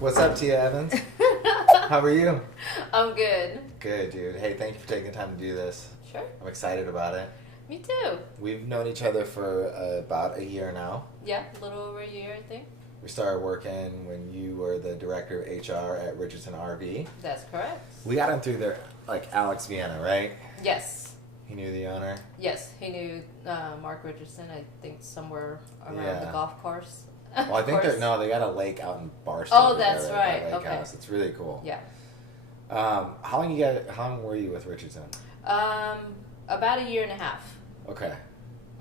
What's up, Tia Evans? How are you? I'm good. Good, dude. Hey, thank you for taking the time to do this. Sure. I'm excited about it. Me too. We've known each other for about a year now. Yeah, a little over a year, I think. We started working when you were the director of HR at Richardson RV. That's correct. We got him through there, like Alex Vienna, right? Yes. He knew the owner? Yes, he knew Mark Richardson, I think somewhere around the golf course. Well, I think they got a lake out in Barstow. Oh, that's right. Lake Okay. House. It's really cool. Yeah. How long were you with Richardson? About a year and a half. Okay.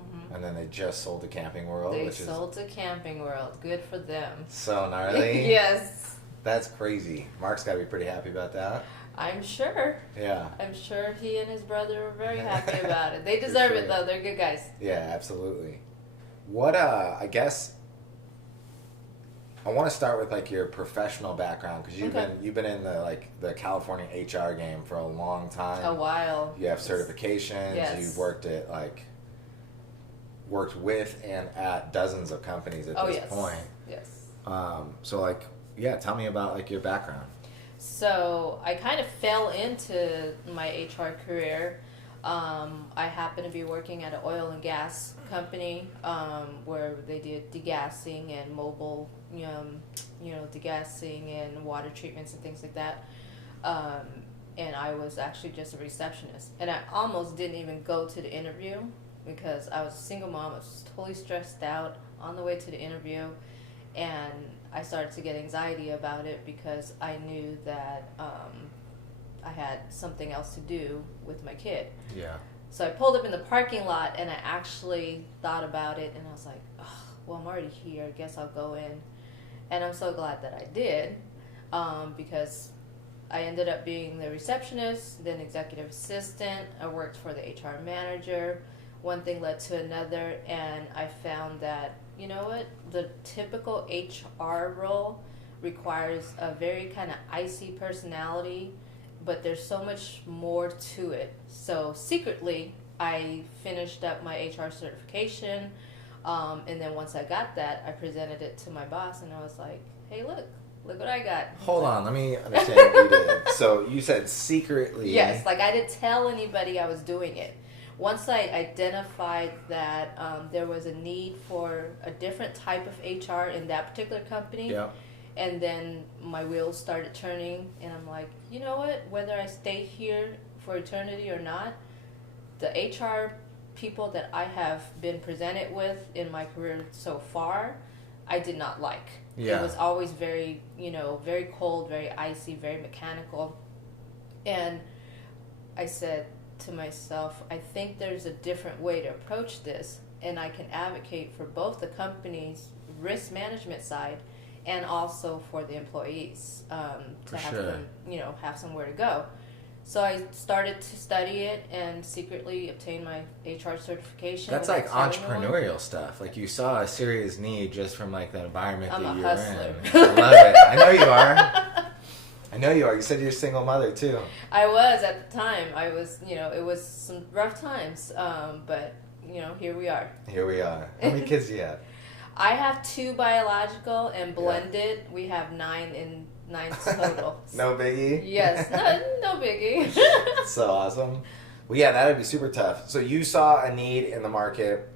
Mm-hmm. And then they just sold to Camping World. They sold to Camping World. Good for them. So gnarly. Yes. That's crazy. Mark's got to be pretty happy about that. I'm sure. Yeah. I'm sure he and his brother were very happy about it. They deserve it, though. They're good guys. Yeah, absolutely. What, I guess, I want to start with, like, your professional background, because you've been in the California HR game for a long time. A while. You have certifications. Yes. You've worked with and at dozens of companies at this point. Yes. Tell me about, your background. So I kind of fell into my HR career. I happened to be working at an oil and gas company where they did degassing and mobile, degassing and water treatments and things like that. And I was actually just a receptionist. And I almost didn't even go to the interview because I was a single mom. I was totally stressed out on the way to the interview. And I started to get anxiety about it because I knew that I had something else to do with my kid. Yeah. So I pulled up in the parking lot and I actually thought about it and I was like, oh, well, I'm already here. I guess I'll go in. And I'm so glad that I did because I ended up being the receptionist, then executive assistant. I worked for the HR manager. One thing led to another and I found that, you know what, the typical HR role requires a very kind of icy personality, but there's so much more to it. So secretly, I finished up my HR certification, and then once I got that, I presented it to my boss, and I was like, hey, look what I got. Hold on, let me understand what you did. So you said secretly. Yes, I didn't tell anybody I was doing it. Once I identified that there was a need for a different type of HR in that particular company, and then my wheels started turning, and I'm like, you know what? Whether I stay here for eternity or not, the HR people that I have been presented with in my career so far, I did not like. Yeah. It was always very, very cold, very icy, very mechanical. And I said to myself, I think there's a different way to approach this, and I can advocate for both the company's risk management side and also for the employees to have them, have somewhere to go. So I started to study it and secretly obtain my HR certification. That's like entrepreneurial stuff. Like you saw a serious need just from like the environment that you're hustler. in. I love it. I know you are. I know you are. You said you're a single mother too. I was at the time. I was, it was some rough times, but here we are. Here we are. How many kids do you have? I have 2 biological and blended. We have 9 total. No biggie? Yes, no biggie. So awesome. Well, yeah, that would be super tough. So you saw a need in the market.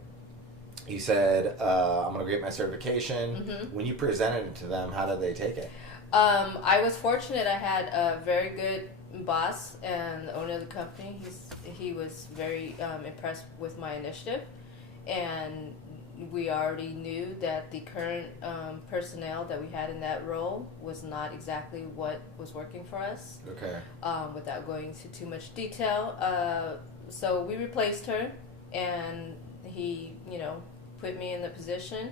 You said, I'm going to get my certification. Mm-hmm. When you presented it to them, how did they take it? I was fortunate. I had a very good boss and the owner of the company. He was very impressed with my initiative, and we already knew that the current personnel that we had in that role was not exactly what was working for us. Okay. Without going into too much detail, so we replaced her, and he, put me in the position,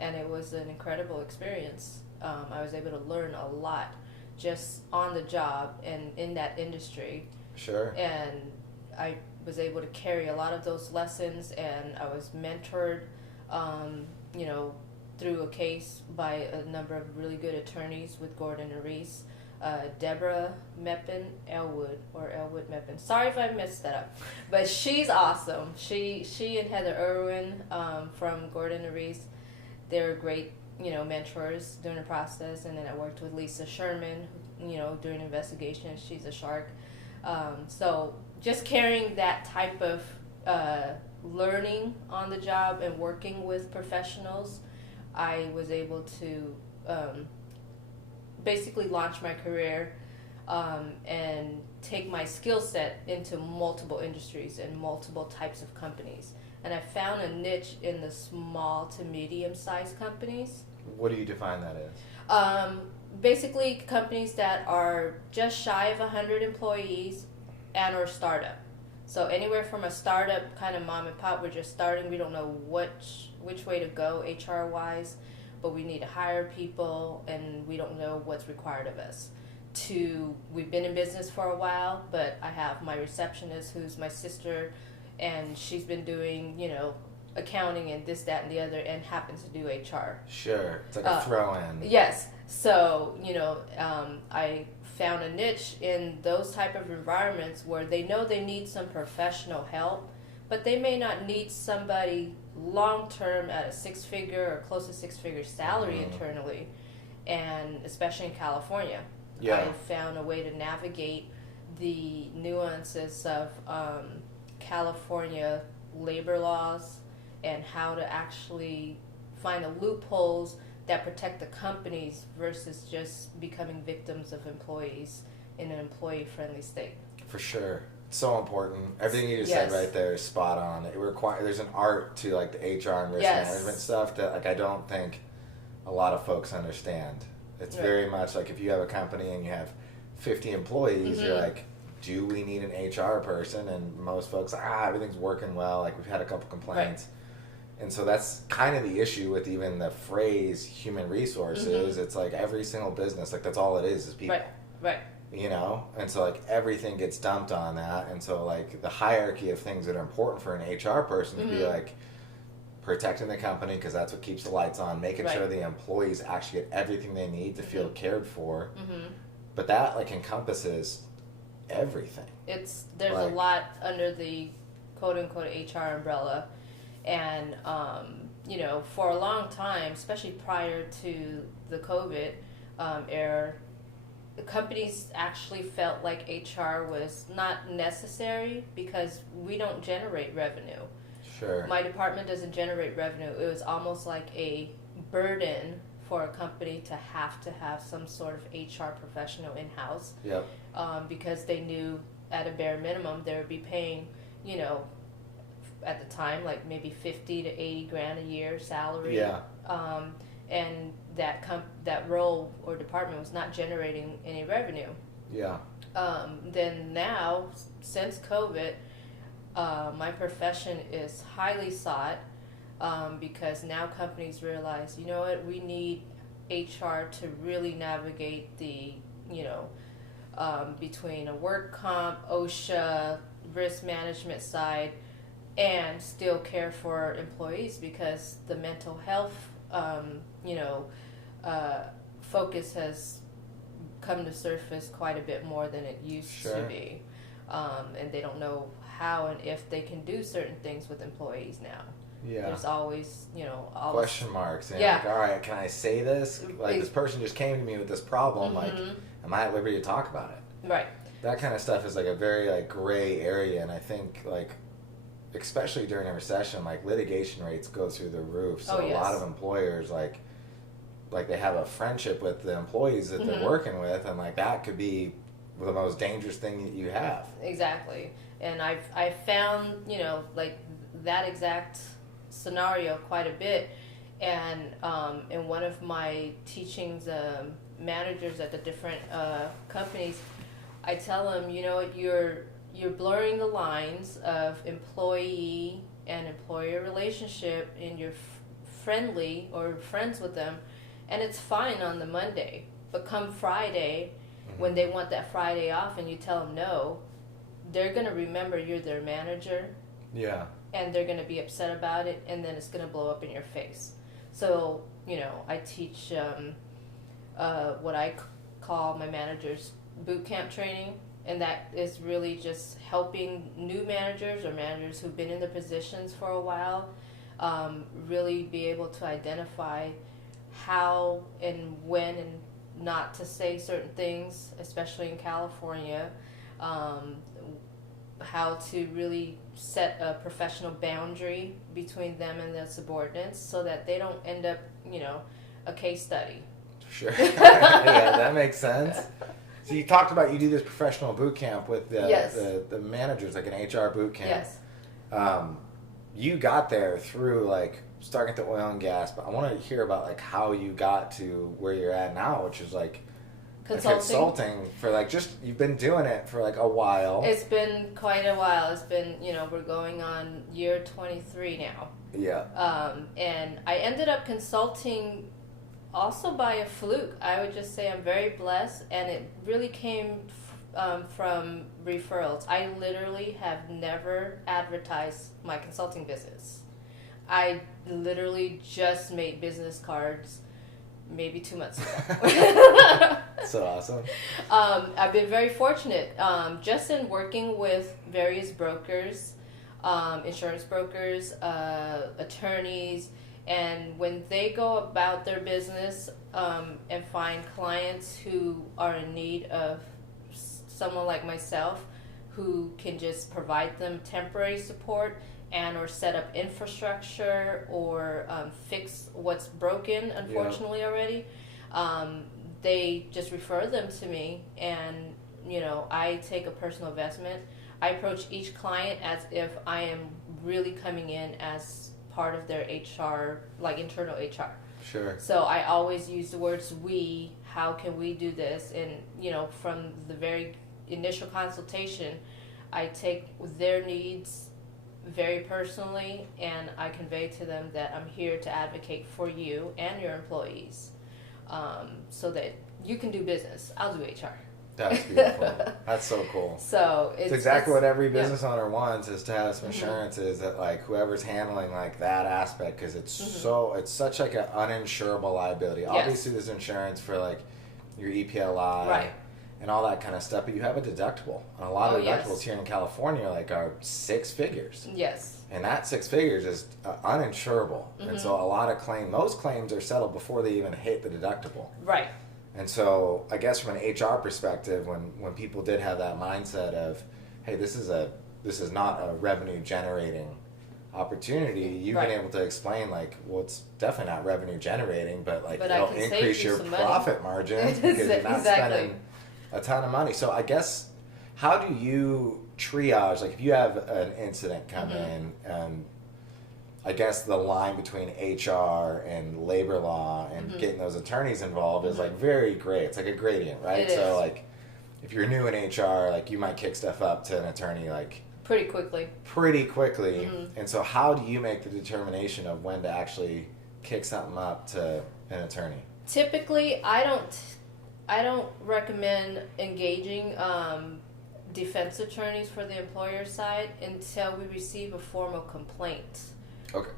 and it was an incredible experience. I was able to learn a lot just on the job and in that industry. Sure. And I was able to carry a lot of those lessons, and I was mentored, through a case by a number of really good attorneys with Gordon and Reese. Deborah Elwood Meppin. Sorry if I messed that up, but she's awesome. She and Heather Irwin from Gordon and Reese, they're great mentors during the process, and then I worked with Lisa Sherman, during investigations. She's a shark. So just carrying that type of learning on the job and working with professionals, I was able to basically launch my career and take my skill set into multiple industries and multiple types of companies. And I found a niche in the small to medium-sized companies. What do you define that as? Basically, companies that are just shy of 100 employees and or startup. So anywhere from a startup kind of mom and pop, we're just starting, we don't know which way to go HR-wise, but we need to hire people and we don't know what's required of us. We've been in business for a while, but I have my receptionist who's my sister, and she's been doing, accounting and this, that, and the other, and happens to do HR. Sure. It's like a throw-in. Yes. So, I found a niche in those type of environments where they know they need some professional help, but they may not need somebody long-term at a six-figure or close to six-figure salary internally, and especially in California. Yeah. I found a way to navigate the nuances of California labor laws and how to actually find the loopholes that protect the companies versus just becoming victims of employees in an employee-friendly state. For sure. It's so important. Everything you just Yes. said right there is spot on. There's an art to like the HR and risk Yes. management stuff that like I don't think a lot of folks understand. It's Right. very much like if you have a company and you have 50 employees, you're like, do we need an HR person? And most folks, everything's working well. Like we've had a couple complaints. And so that's kind of the issue with even the phrase human resources. It's like every single business, like that's all it is people. Right. And so like everything gets dumped on that. And so like the hierarchy of things that are important for an HR person to be like protecting the company because that's what keeps the lights on, making sure the employees actually get everything they need to feel cared for. But that like encompasses everything. There's a lot under the quote unquote HR umbrella, and for a long time, especially prior to the COVID era, the companies actually felt like HR was not necessary because we don't generate revenue. Sure. My department doesn't generate revenue. It was almost like a burden for a company to have some sort of HR professional in-house. Yep. Because they knew at a bare minimum they would be paying, at the time, like maybe 50 to 80 grand a year salary. Yeah. And that role or department was not generating any revenue. Yeah. Then now, since COVID, my profession is highly sought because now companies realize, you know what, we need HR to really navigate the, between a work comp, OSHA, risk management side, and still care for employees because the mental health, focus has come to surface quite a bit more than it used to be. And they don't know how and if they can do certain things with employees now. Yeah. There's always, question marks. And Yeah. like, all right, can I say this? Like, this person just came to me with this problem. Like, am I at liberty to talk about it? Right. That kind of stuff is like a very like gray area, and I think like, especially during a recession, like litigation rates go through the roof. So a lot of employers like they have a friendship with the employees that they're working with, and like that could be the most dangerous thing that you have. Exactly. And I've found, like that exact scenario quite a bit. And in one of my teachings, managers at the different companies, I tell them, you're blurring the lines of employee and employer relationship, and you're friendly or friends with them, and it's fine on the Monday. But come Friday, when they want that Friday off and you tell them no, they're going to remember you're their manager. Yeah. And they're going to be upset about it, and then it's going to blow up in your face. So, I teach what I call my managers boot camp training, and that is really just helping new managers or managers who've been in the positions for a while really be able to identify how and when and not to say certain things, especially in California. How to really set a professional boundary between them and their subordinates so that they don't end up, a case study. Sure. Yeah, that makes sense. So you talked about you do this professional boot camp with the managers, like an HR boot camp. Yes. You got there through like starting at the oil and gas, but I want to hear about like how you got to where you're at now, which is like consulting for like you've been doing it for like a while. It's been quite a while. It's been, we're going on year 23 now. Yeah. And I ended up consulting also by a fluke. I would just say I'm very blessed, and it really came from referrals. I literally have never advertised my consulting business. I literally just made business cards maybe 2 months ago. So awesome. I've been very fortunate just in working with various brokers, insurance brokers, attorneys, and when they go about their business and find clients who are in need of someone like myself who can just provide them temporary support and or set up infrastructure or fix what's broken, unfortunately, already, they just refer them to me, and I take a personal investment. I approach each client as if I am really coming in as part of their HR, like internal HR. Sure. So I always use the words we, how can we do this? And, from the very initial consultation, I take their needs very personally, and I convey to them that I'm here to advocate for you and your employees, so that you can do business. I'll do HR. That's beautiful. That's so cool. So it's exactly what every business owner wants, is to have some assurances that like whoever's handling like that aspect, because it's it's such like an uninsurable liability. Yes. Obviously there's insurance for like your EPLI, right, and all that kind of stuff, but you have a deductible, and a lot of deductibles here in California like are 6 figures. Yes. And that 6 figures is uninsurable, and so a lot of most claims are settled before they even hit the deductible. Right. And so I guess from an HR perspective, when people did have that mindset of, hey, this is not a revenue generating opportunity, you've been able to explain like, well, it's definitely not revenue generating, but like it'll increase your profit margins because you're not spending a ton of money. So I guess, how do you triage, like if you have an incident come in, I guess the line between HR and labor law and getting those attorneys involved is like very gray. It's like a gradient, right? So like if you're new in HR, like you might kick stuff up to an attorney like pretty quickly. And so how do you make the determination of when to actually kick something up to an attorney? Typically, I don't recommend engaging defense attorneys for the employer side until we receive a formal complaint. Okay.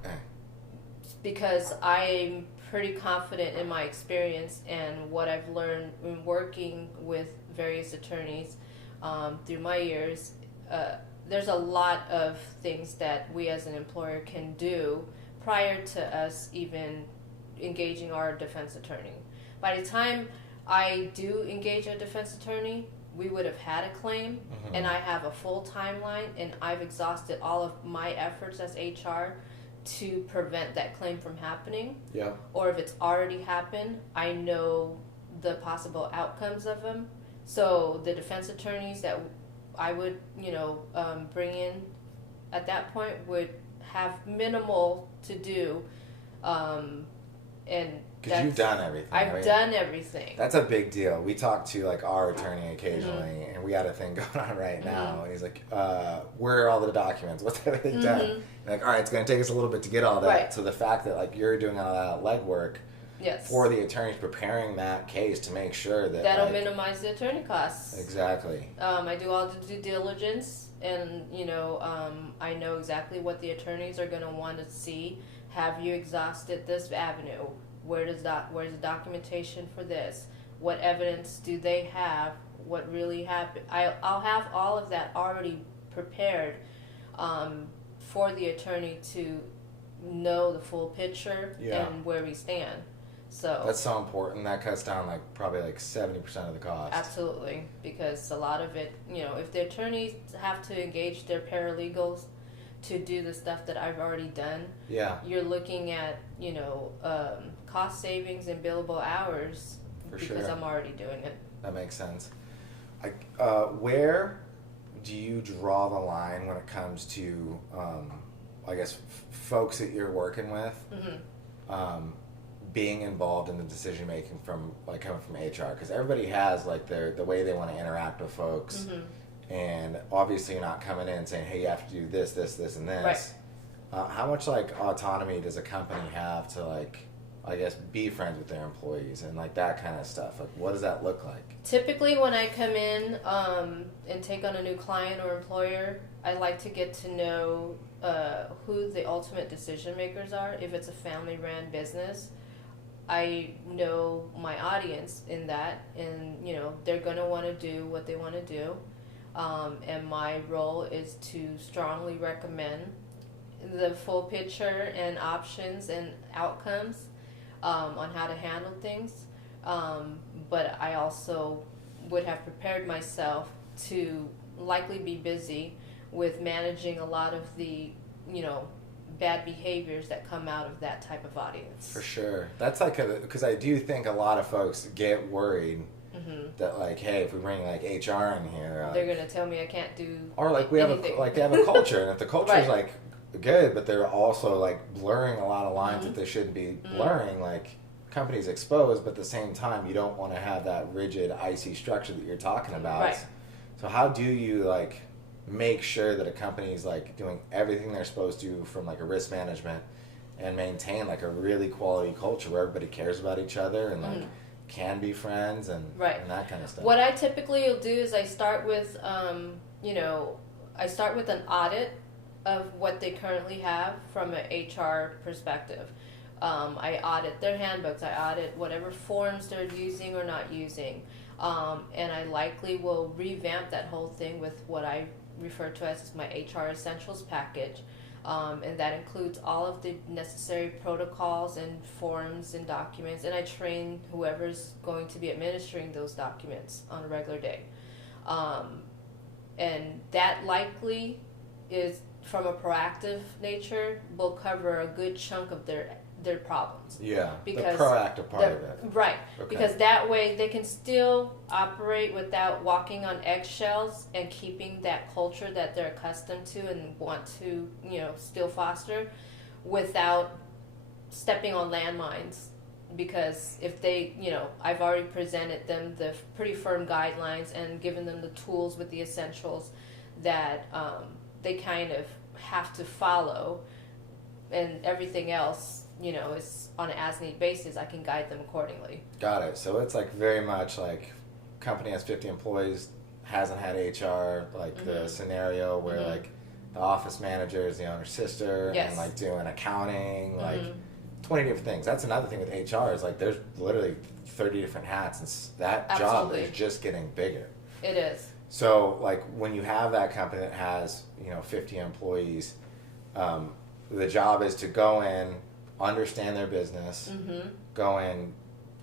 Because I'm pretty confident in my experience and what I've learned in working with various attorneys through my years. There's a lot of things that we as an employer can do prior to us even engaging our defense attorney. By the time I do engage a defense attorney, we would have had a claim, and I have a full timeline, and I've exhausted all of my efforts as HR to prevent that claim from happening. Yeah. Or if it's already happened, I know the possible outcomes of them. So the defense attorneys that I would, bring in at that point would have minimal to do, and because you've done everything. I've done everything. That's a big deal. We talk to like our attorney occasionally, and we got a thing going on right now, and he's like, where are all the documents? What's everything done? And like, all right, it's going to take us a little bit to get all that. Right. So the fact that like you're doing all that legwork for the attorneys, preparing that case to make sure that that'll minimize the attorney costs. Exactly. I do all the due diligence, and I know exactly what the attorneys are going to want to see. Have you exhausted this avenue? Where's the documentation for this? What evidence do they have? What really happened? I'll have all of that already prepared for the attorney to know the full picture and where we stand. So that's so important. That cuts down like probably like 70% of the cost. absolutely, because a lot of it, if the attorneys have to engage their paralegals to do the stuff that I've already done, Yeah, you're looking at cost savings and billable hours for because sure. I'm already doing it. That makes sense. Where do you draw the line when it comes to, I guess, folks that you're working with, being involved in the decision making from like coming from HR? Because everybody has like the way they want to interact with folks, and obviously you're not coming in saying, hey, you have to do this, this, this, and this. Right. How much like autonomy does a company have to like, I guess, be friends with their employees and like that kind of stuff? Like, what does that look like? Typically, when I come in and take on a new client or employer, I like to get to know who the ultimate decision makers are. If it's a family-ran business, I know my audience in that, and they're going to want to do what they want to do, and my role is to strongly recommend the full picture and options and outcomes on how to handle things. But I also would have prepared myself to likely be busy with managing a lot of the, bad behaviors that come out of that type of audience. For sure. That's like, because I do think a lot of folks get worried that like, hey, if we bring like HR in here, like, they're going to tell me I can't do or like we anything. have they have a culture, and if the culture is Right. like good, but they're also like blurring a lot of lines that they shouldn't be blurring, like companies exposed, but at the same time you don't want to have that rigid icy structure that you're talking about. Right. So how do you like make sure that a company is like doing everything they're supposed to from like a risk management and maintain like a really quality culture where everybody cares about each other and like can be friends and and that kind of stuff? What I typically will do is I start with an audit of what they currently have from an HR perspective. I audit their handbooks. I audit whatever forms they're using or not using. And I likely will revamp that whole thing with what I refer to as my HR Essentials package. And that includes all of the necessary protocols and forms and documents. And I train whoever's going to be administering those documents on a regular day. And that likely is, from a proactive nature, will cover a good chunk of their problems. Yeah, Because the proactive part of it. Right. Okay. Because that way they can still operate without walking on eggshells and keeping that culture that they're accustomed to and want to, still foster without stepping on landmines. Because if they, I've already presented them the pretty firm guidelines and given them the tools with the essentials that they kind of have to follow, and everything else, is on an as-need basis. I can guide them accordingly. Got it. So it's like very much like company has 50 employees, hasn't had HR, like the scenario where like the office manager is the owner's sister Yes. and like doing accounting, like 20 different things. That's another thing with HR is like there's literally 30 different hats, and that job Absolutely. is just getting bigger. It is. So like when you have that company that has 50 employees, the job is to go in, understand their business, go in,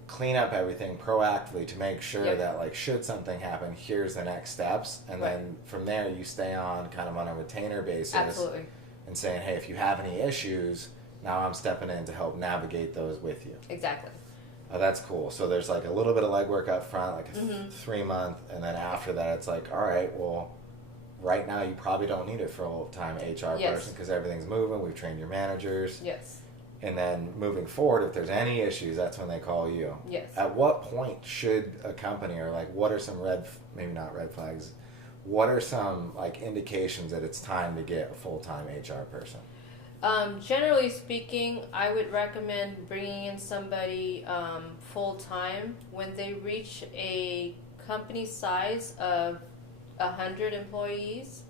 clean up everything proactively to make sure that like should something happen, here's the next steps, and then from there you stay on kind of on a retainer basis. Absolutely. And saying, hey, if you have any issues, now I'm stepping in to help navigate those with you. Exactly. Oh, that's cool. So there's like a little bit of legwork up front, like a 3 month, and then after that it's like, all right, well, right now you probably don't need a full-time HR person because everything's moving. We've trained your managers. Yes. And then moving forward, if there's any issues, that's when they call you. Yes. At what point should a company, or like what are some maybe not red flags, what are some like indications that it's time to get a full-time HR person? Generally speaking, I would recommend bringing in somebody full-time when they reach a company size of 100 employees,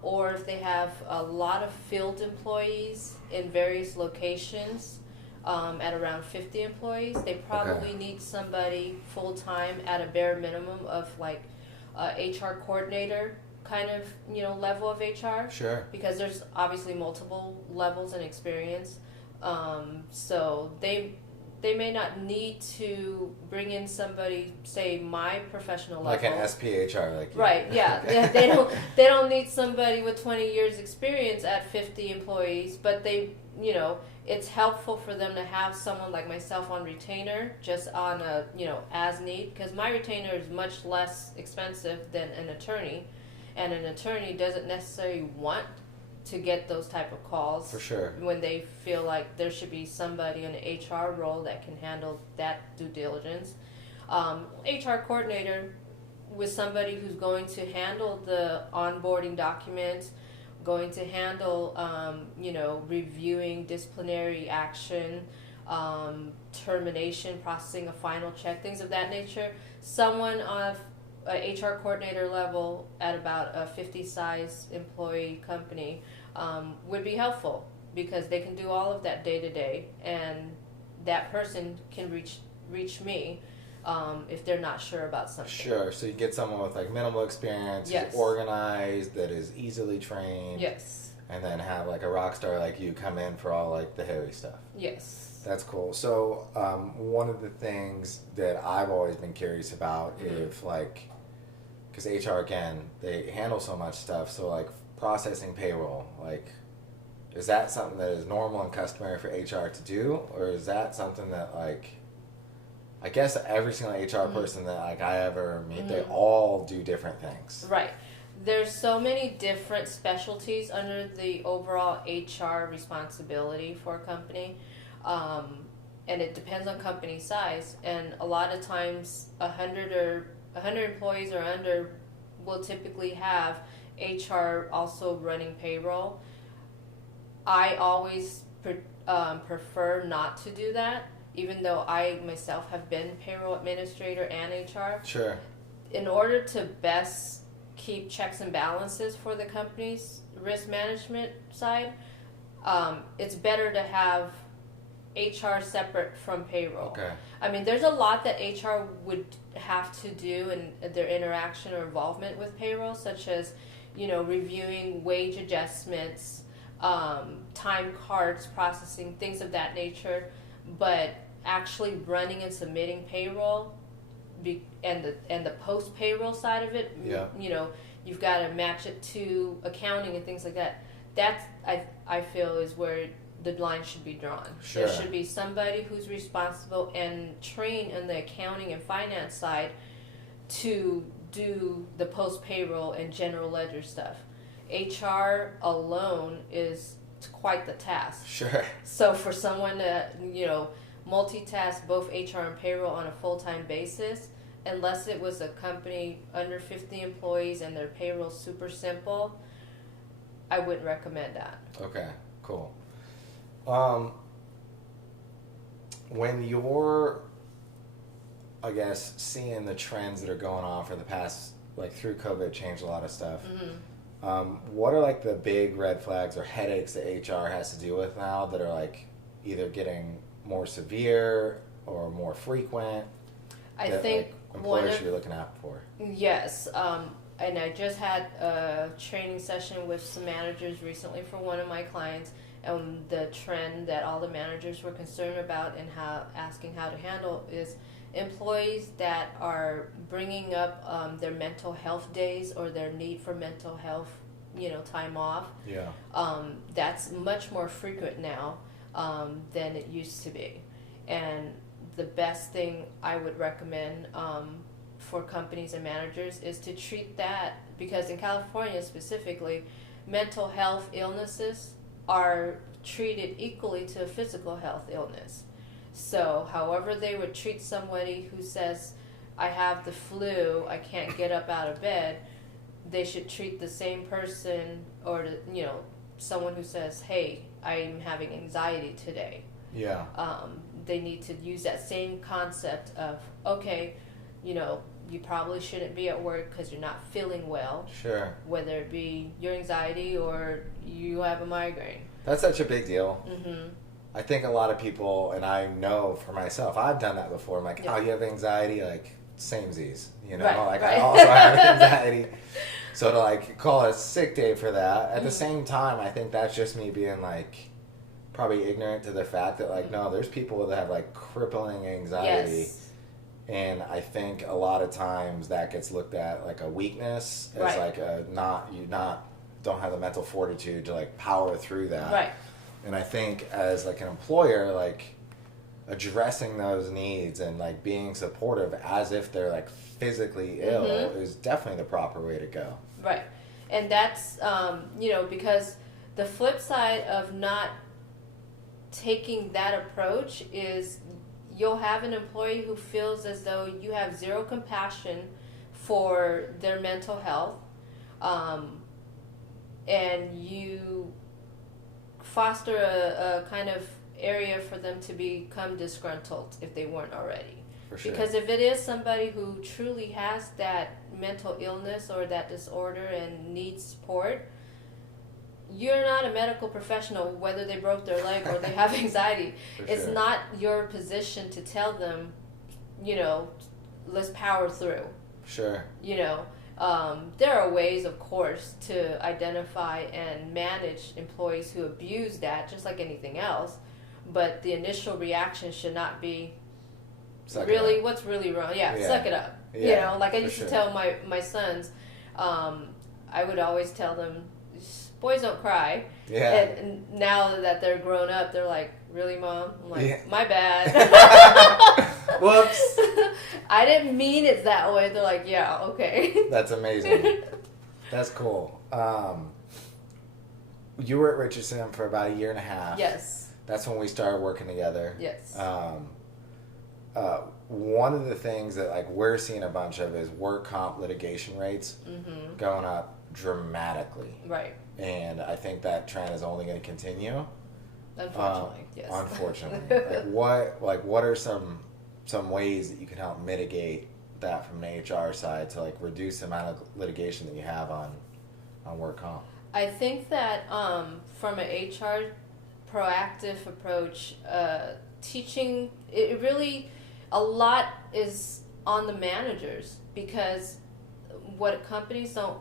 or if they have a lot of field employees in various locations at around 50 employees. They probably need somebody full-time at a bare minimum of like HR coordinator kind of level of HR. Sure. Because there's obviously multiple levels and experience. So they may not need to bring in somebody, say my professional level, like an SPHR, like you. Right? Yeah, they don't need somebody with 20 years experience at 50 employees, but they, it's helpful for them to have someone like myself on retainer, just on a as need, because my retainer is much less expensive than an attorney, and an attorney doesn't necessarily want to get those type of calls For sure. when they feel like there should be somebody in an HR role that can handle that due diligence. HR coordinator with somebody who's going to handle the onboarding documents, going to handle reviewing disciplinary action, termination, processing a final check, things of that nature. Someone of a HR coordinator level at about a 50 size employee company would be helpful, because they can do all of that day to day, and that person can reach me if they're not sure about something. Sure. So you get someone with like minimal experience, Yes. who's organized, that is easily trained. Yes. And then have like a rock star like you come in for all like the hairy stuff. Yes. That's cool. So one of the things that I've always been curious about, if like, because HR, again, they handle so much stuff, so like processing payroll, like, is that something that is normal and customary for HR to do, or is that something that like, I guess every single HR person that like I ever meet, they all do different things. Right. There's so many different specialties under the overall HR responsibility for a company, and it depends on company size. And a lot of times, 100 employees or under will typically have HR also running payroll. I always prefer not to do that, even though I myself have been payroll administrator and HR. Sure. In order to best keep checks and balances for the company's risk management side, it's better to have HR separate from payroll. Okay. I mean, there's a lot that HR would have to do in their interaction or involvement with payroll, such as, reviewing wage adjustments, time cards, processing, things of that nature. But actually running and submitting payroll, and the post payroll side of it, Yeah. You've got to match it to accounting and things like that. That's I feel is where the line should be drawn. Sure. There should be somebody who's responsible and trained in the accounting and finance side to do the post payroll and general ledger stuff. HR alone is quite the task. Sure. So for someone to, multitask both HR and payroll on a full-time basis, unless it was a company under 50 employees and their payroll's super simple, I wouldn't recommend that. Okay, cool. When you're, I guess, seeing the trends that are going on for the past, like through COVID, changed a lot of stuff. What are like the big red flags or headaches that HR has to deal with now that are like either getting more severe or more frequent? I that, think like, employers should be looking out for. Yes, and I just had a training session with some managers recently for one of my clients, and the trend that all the managers were concerned about and asking how to handle is employees that are bringing up their mental health days or their need for mental health, time off. Yeah. That's much more frequent now than it used to be. And the best thing I would recommend for companies and managers is to treat that, because in California specifically, mental health illnesses are treated equally to a physical health illness. So however they would treat somebody who says, I have the flu, I can't get up out of bed, they should treat the same person, or someone who says, hey, I'm having anxiety today. Yeah. They need to use that same concept of, okay, you probably shouldn't be at work because you're not feeling well. Sure. Whether it be your anxiety or you have a migraine. That's such a big deal. Mm-hmm. I think a lot of people, and I know for myself, I've done that before. I'm like, Yeah. oh, you have anxiety? Like, samesies. Right. I also have anxiety. So to like call it a sick day for that. At the same time, I think that's just me being like, probably ignorant to the fact that like no, there's people that have like crippling anxiety. Yes. And I think a lot of times that gets looked at like a weakness, as Right. like a don't have the mental fortitude to like power through that. Right. And I think as like an employer, like addressing those needs and like being supportive as if they're like physically ill is definitely the proper way to go. Right. And that's, because the flip side of not taking that approach is you'll have an employee who feels as though you have zero compassion for their mental health, and you foster a kind of area for them to become disgruntled if they weren't already. For sure. Because if it is somebody who truly has that mental illness or that disorder and needs support, you're not a medical professional, whether they broke their leg or they have anxiety. It's not your position to tell them, let's power through. Sure. There are ways, of course, to identify and manage employees who abuse that, just like anything else. But the initial reaction should not be, what's really wrong? Yeah, suck it up. Yeah, like I used to tell my sons, I would always tell them, boys don't cry. Yeah. And now that they're grown up, they're like, really, Mom? I'm like, my bad. Whoops. I didn't mean it that way. They're like, yeah, okay. That's amazing. That's cool. You were at Richardson for about a year and a half. Yes. That's when we started working together. Yes. One of the things that like we're seeing a bunch of is work comp litigation rates going up dramatically. Right. And I think that trend is only going to continue. Unfortunately, yes. Unfortunately. what are some ways that you can help mitigate that from an HR side to like reduce the amount of litigation that you have on work comp? I think that from an HR proactive approach, teaching, it really, a lot is on the managers, because what companies don't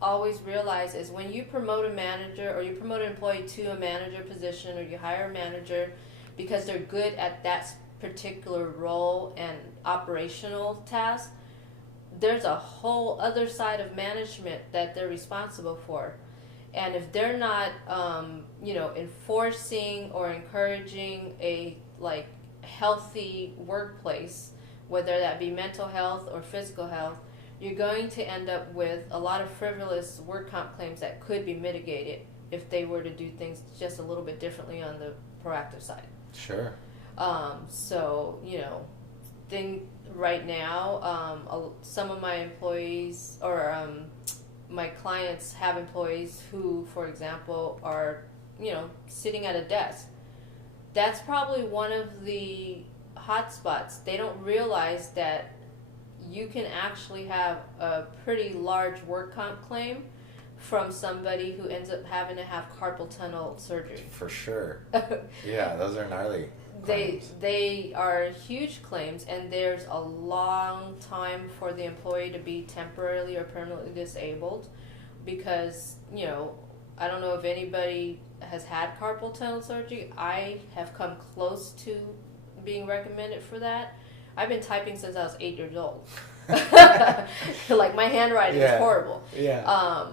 always realize is when you promote a manager or you promote an employee to a manager position, or you hire a manager because they're good at that particular role and operational task, there's a whole other side of management that they're responsible for. And if they're not, enforcing or encouraging a healthy workplace, whether that be mental health or physical health, you're going to end up with a lot of frivolous work comp claims that could be mitigated if they were to do things just a little bit differently on the proactive side. Sure. Right now, some of my employees or my clients have employees who, for example, are, sitting at a desk. That's probably one of the hot spots. They don't realize that you can actually have a pretty large work comp claim from somebody who ends up having to have carpal tunnel surgery. For sure. Yeah, those are gnarly. They are huge claims, and there's a long time for the employee to be temporarily or permanently disabled, because I don't know if anybody has had carpal tunnel surgery. I have come close to being recommended for that. I've been typing since I was 8 years old. Like, my handwriting is horrible. Yeah.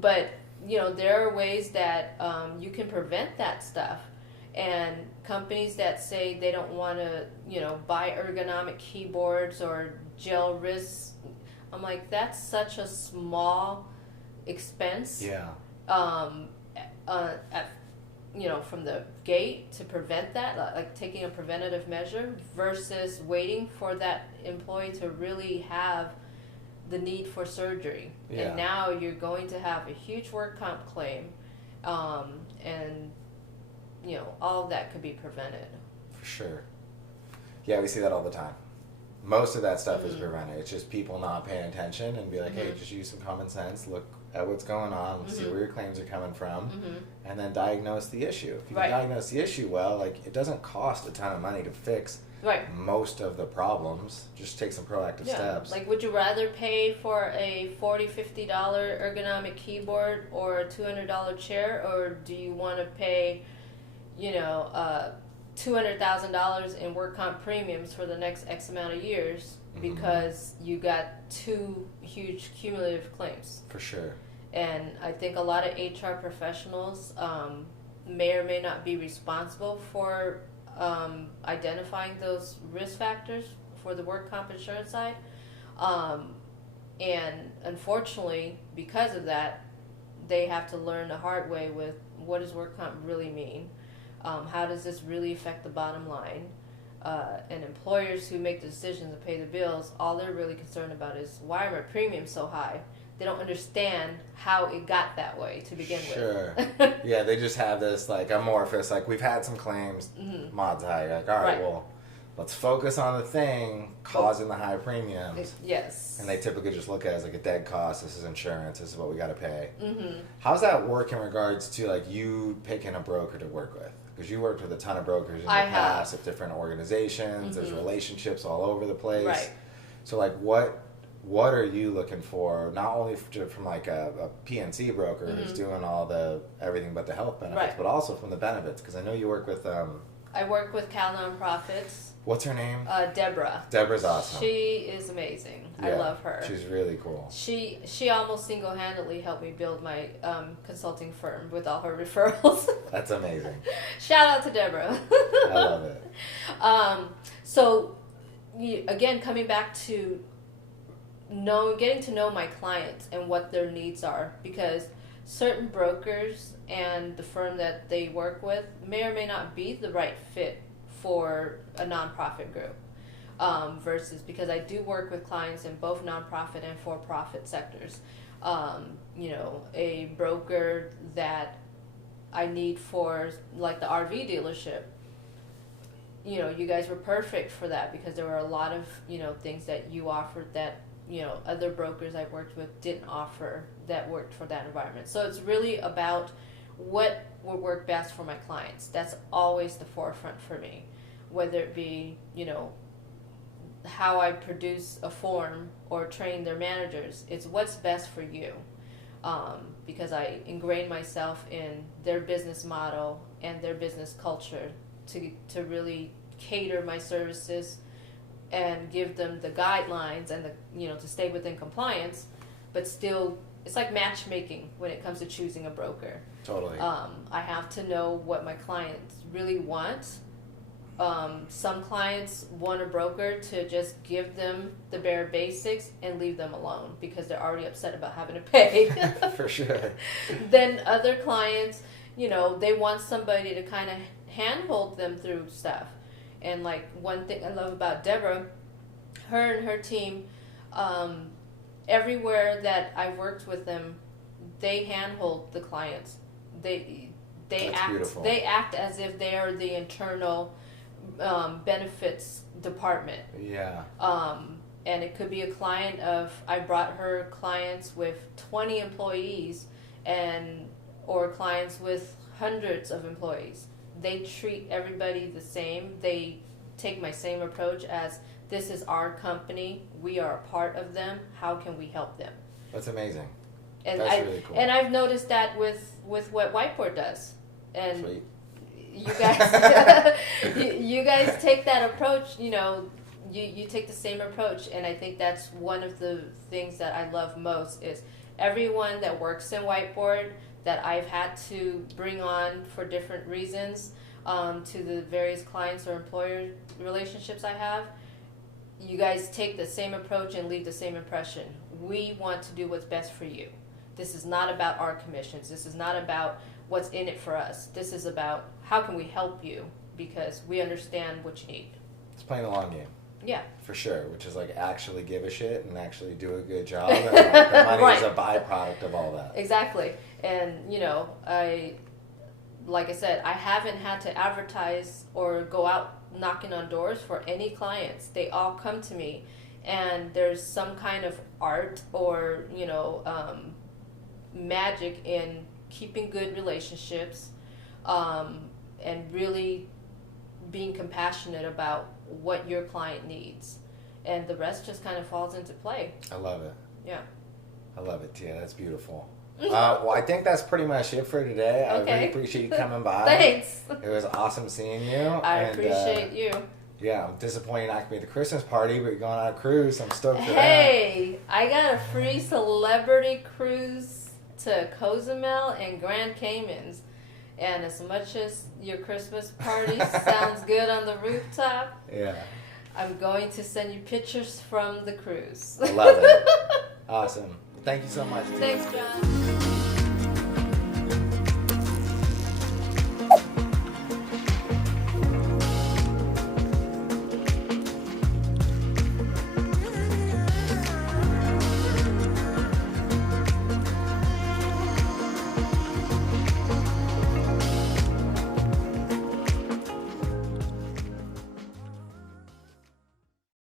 But there are ways that you can prevent that stuff. And companies that say they don't want to, buy ergonomic keyboards or gel wrists, I'm like, that's such a small expense. Yeah. From the gate to prevent that, like taking a preventative measure versus waiting for that employee to really have the need for surgery. Yeah. And now you're going to have a huge work comp claim, and all of that could be prevented. For sure. Yeah, we see that all the time. Most of that stuff is prevented. It's just people not paying attention and be like, hey, just use some common sense, look at what's going on, see where your claims are coming from, and then diagnose the issue. If you can diagnose the issue well, it doesn't cost a ton of money to fix most of the problems. Just take some proactive steps. Like, would you rather pay for a $40, $50 ergonomic keyboard or a $200 chair, or do you want to pay $200,000 in work comp premiums for the next X amount of years because you got 2 huge cumulative claims. For sure. And I think a lot of HR professionals may or may not be responsible for identifying those risk factors for the work comp insurance side. And unfortunately, because of that, they have to learn the hard way with what does work comp really mean? How does this really affect the bottom line? And employers who make the decisions to pay the bills, all they're really concerned about is why are my premiums so high? They don't understand how it got that way to begin Sure. with. Yeah, they just have this like amorphous, like we've had some claims, mod's high. You're like, all right, well, let's focus on the thing causing the high premiums. Yes. And they typically just look at it as like a dead cost. This is insurance. This is what we got to pay. How's that work in regards to like you picking a broker to work with? Because you worked with a ton of brokers in the past at different organizations. There's relationships all over the place. Right. So like what are you looking for, not only from like a PNC broker who's doing all the everything but the health benefits, but also from the benefits? Because I know you work with... I work with Cal Nonprofits. What's her name? Deborah. Deborah's awesome. She is amazing. Yeah, I love her. She's really cool. She almost single-handedly helped me build my consulting firm with all her referrals. That's amazing. Shout out to Deborah. I love it. So, again, coming back to getting to know my clients and what their needs are, because certain brokers and the firm that they work with may or may not be the right fit for a nonprofit group. Versus, because I do work with clients in both nonprofit and for-profit sectors. A broker that I need for like the RV dealership, you guys were perfect for that because there were a lot of, things that you offered that, other brokers I worked with didn't offer that worked for that environment. So it's really about what would work best for my clients. That's always the forefront for me, whether it be, how I produce a form or train their managers. It's what's best for you, because I ingrain myself in their business model and their business culture to really cater my services and give them the guidelines and to stay within compliance, but still it's like matchmaking when it comes to choosing a broker. Totally. I have to know what my clients really want. Some clients want a broker to just give them the bare basics and leave them alone because they're already upset about having to pay. For sure. Then other clients, they want somebody to kind of handhold them through stuff. And like one thing I love about Deborah, her and her team, everywhere that I've worked with them, they handhold the clients. They act as if they are the internal benefits department. Yeah. And it could be a client I brought her clients with 20 employees or clients with hundreds of employees. They treat everybody the same. They take my same approach as, this is our company. We are a part of them. How can we help them? That's amazing. And That's really cool. And I've noticed that with what Whiteboard does. And Sweet. you guys you guys take that approach, you take the same approach, and I think that's one of the things that I love most is everyone that works in Whiteboard that I've had to bring on for different reasons to the various clients or employer relationships I have, you guys take the same approach and leave the same impression. We want to do what's best for you. This is not about our commissions. This is not about what's in it for us. This is about how can we help you because we understand what you need. It's playing the long game. Yeah. For sure, which is like actually give a shit and actually do a good job. And like, the money is a byproduct of all that. Exactly. And, like I said, I haven't had to advertise or go out knocking on doors for any clients. They all come to me and there's some kind of art or, magic in keeping good relationships and really being compassionate about what your client needs. And the rest just kind of falls into play. I love it. Yeah. I love it, Tia. That's beautiful. Well, I think that's pretty much it for today. I Okay. really appreciate you coming by. Thanks. It was awesome seeing you. I and, appreciate you. Yeah, I'm disappointed you're not going to be at the Christmas party, but you're going on a cruise. I'm stoked for that. Hey, I got a free celebrity cruise to Cozumel and Grand Caymans. And as much as your Christmas party sounds good on the rooftop, Yeah. I'm going to send you pictures from the cruise. I love it. Awesome. Thank you so much. Thanks, John.